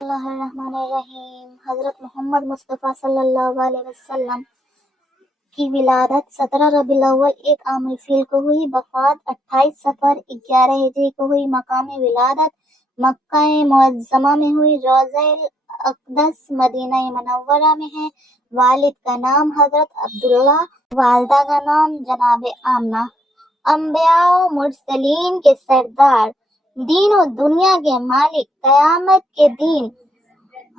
اللہ الرحمن الرحیم۔ حضرت محمد مصطفیٰ صلی اللہ علیہ وسلم کی ولادت 17 ربیع الاول 1 عام الفیل کو ہوئی، وفات 28 صفر 11 ہجری کو ہوئی۔ مقام ولادت مکہ معظمہ میں ہوئی، روضہ الاقدس مدینہ منورہ میں ہے۔ والد کا نام حضرت عبداللہ، والدہ کا نام جناب آمنہ۔ انبیاء و مرسلین کے سردار، دین و دنیا کے مالک، قیامت کے دن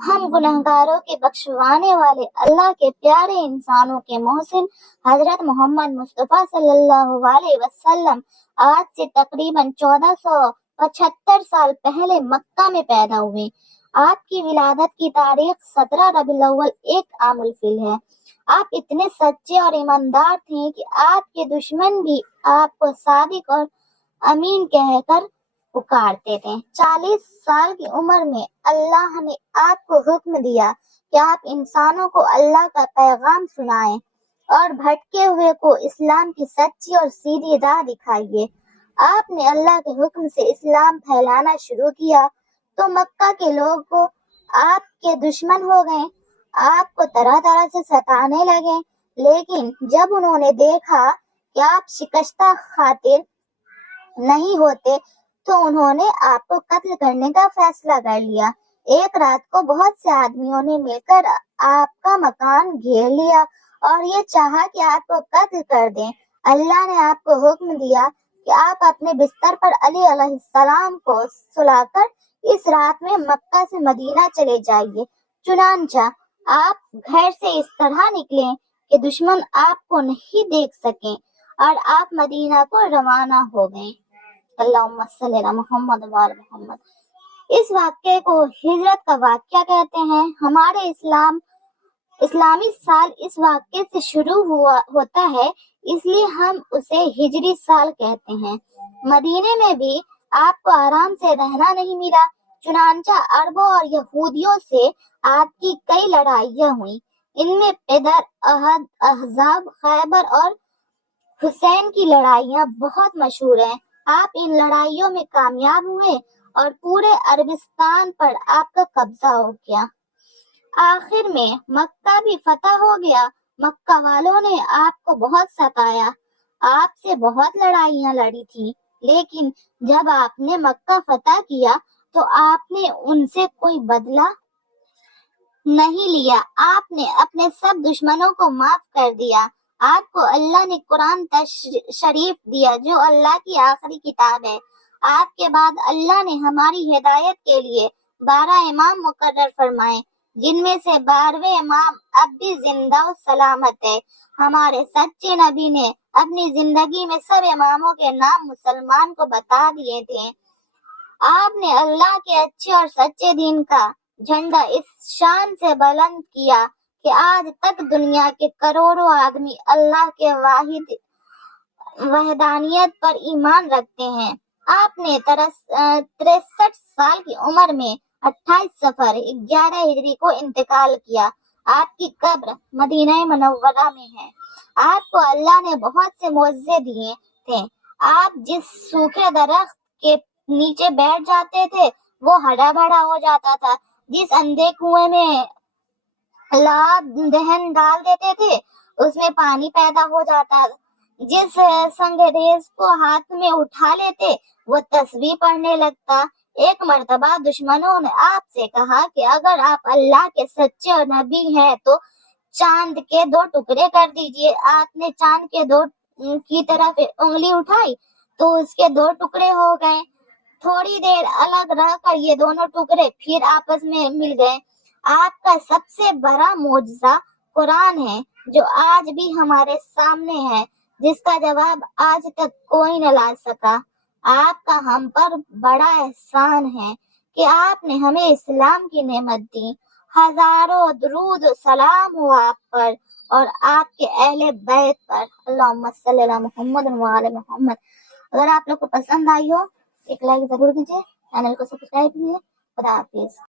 ہم گنہگاروں کے بخشوانے والے، اللہ کے پیارے، انسانوں کے محسن، حضرت محمد مصطفیٰ صلی اللہ علیہ وسلم آج سے تقریباً 1475 سال پہلے مکہ میں پیدا ہوئے۔ آپ کی ولادت کی تاریخ 17 ربیع الاول 1 عام الفیل ہے۔ آپ اتنے سچے اور ایماندار تھے کہ آپ کے دشمن بھی آپ کو صادق اور امین کہہ کر پکارتے تھے۔ 40 سال کی عمر میں اللہ نے آپ کو حکم دیا کہ آپ انسانوں کو اللہ کا پیغام سنائیں اور بھٹکے ہوئے کو اسلام کی سچی اور سیدھی راہ دکھائیے۔ آپ نے اللہ کے حکم سے اسلام پھیلانا شروع کیا تو مکہ کے لوگ کو آپ کے دشمن ہو گئے، آپ کو طرح طرح سے ستانے لگے، لیکن جب انہوں نے دیکھا کہ آپ شکستہ خاطر نہیں ہوتے تو انہوں نے آپ کو قتل کرنے کا فیصلہ کر لیا۔ ایک رات کو بہت سے آدمیوں نے مل کر آپ کا مکان گھیر لیا اور یہ چاہا کہ آپ کو قتل کر دیں۔ اللہ نے آپ کو حکم دیا کہ آپ اپنے بستر پر علی علیہ السلام کو سلا کر اس رات میں مکہ سے مدینہ چلے جائیے۔ چنانچہ آپ گھر سے اس طرح نکلے کہ دشمن آپ کو نہیں دیکھ سکیں اور آپ مدینہ کو روانہ ہو گئے۔ اللہم صلی علی محمد و آل محمد۔ اس واقعے کو ہجرت کا واقعہ کہتے ہیں۔ ہمارے اسلامی سال اس واقعے سے شروع ہوتا ہے، اس لیے ہم اسے ہجری سال کہتے ہیں۔ مدینے میں بھی آپ کو آرام سے رہنا نہیں ملا، چنانچہ عربوں اور یہودیوں سے آپ کی کئی لڑائیاں ہوئیں۔ ان میں بدر، احد، احزاب، خیبر اور حسین کی لڑائیاں بہت مشہور ہیں۔ آپ ان لڑائیوں میں کامیاب ہوئے اور پورے عربستان پر آپ کا قبضہ ہو گیا۔ آخر میں مکہ بھی فتح ہو گیا۔ مکہ والوں نے آپ کو بہت ستایا، آپ سے بہت لڑائیاں لڑی تھی، لیکن جب آپ نے مکہ فتح کیا تو آپ نے ان سے کوئی بدلہ نہیں لیا۔ آپ نے اپنے سب دشمنوں کو معاف کر دیا۔ آپ کو اللہ نے قرآن شریف دیا جو اللہ کی آخری کتاب ہے۔ آپ کے بعد اللہ نے ہماری ہدایت کے لیے 12 امام مقرر فرمائے، جن میں سے 12ویں امام اب بھی زندہ و سلامت ہے۔ ہمارے سچے نبی نے اپنی زندگی میں سب اماموں کے نام مسلمان کو بتا دیے تھے۔ آپ نے اللہ کے اچھے اور سچے دین کا جھنڈا اس شان سے بلند کیا کہ آج تک دنیا کے کروڑوں آدمی اللہ کے وحدانیت پر ایمان رکھتے ہیں۔ آپ نے 63 سال کی عمر میں 28 صفر 11 ہجری کو انتقال کیا۔ آپ کی قبر مدینہ منورہ میں ہے۔ آپ کو اللہ نے بہت سے معجزے دیے تھے۔ آپ جس سوکھے درخت کے نیچے بیٹھ جاتے تھے وہ ہرا بھرا ہو جاتا تھا، جس اندھے کنویں میں لعاب دہن ڈال دیتے تھے اس میں پانی پیدا ہو جاتا، جس سنگریز کو ہاتھ میں اٹھا لیتے وہ تسبیح پڑھنے لگتا۔ ایک مرتبہ دشمنوں نے آپ سے کہا کہ اگر آپ اللہ کے سچے نبی ہیں تو چاند کے 2 ٹکڑے کر دیجئے۔ آپ نے چاند کے 2 کی طرف انگلی اٹھائی تو اس کے 2 ٹکڑے ہو گئے۔ تھوڑی دیر الگ رہ کر یہ دونوں ٹکڑے پھر آپس میں مل گئے۔ آپ کا سب سے بڑا معجزہ قرآن ہے جو آج بھی ہمارے سامنے ہے، جس کا جواب آج تک کوئی نہ لا سکا۔ آپ کا ہم پر بڑا احسان ہے کہ آپ نے ہمیں اسلام کی نعمت دی۔ ہزاروں درود و سلام ہو آپ پر اور آپ کے اہل بیت پر۔ اللہم صلی علی محمد و آل محمد۔ اگر آپ لوگ کو پسند آئی ہو ایک لائک ضرور دیجیے، چینل کو سبسکرائب کیجیے۔ خدا حافظ۔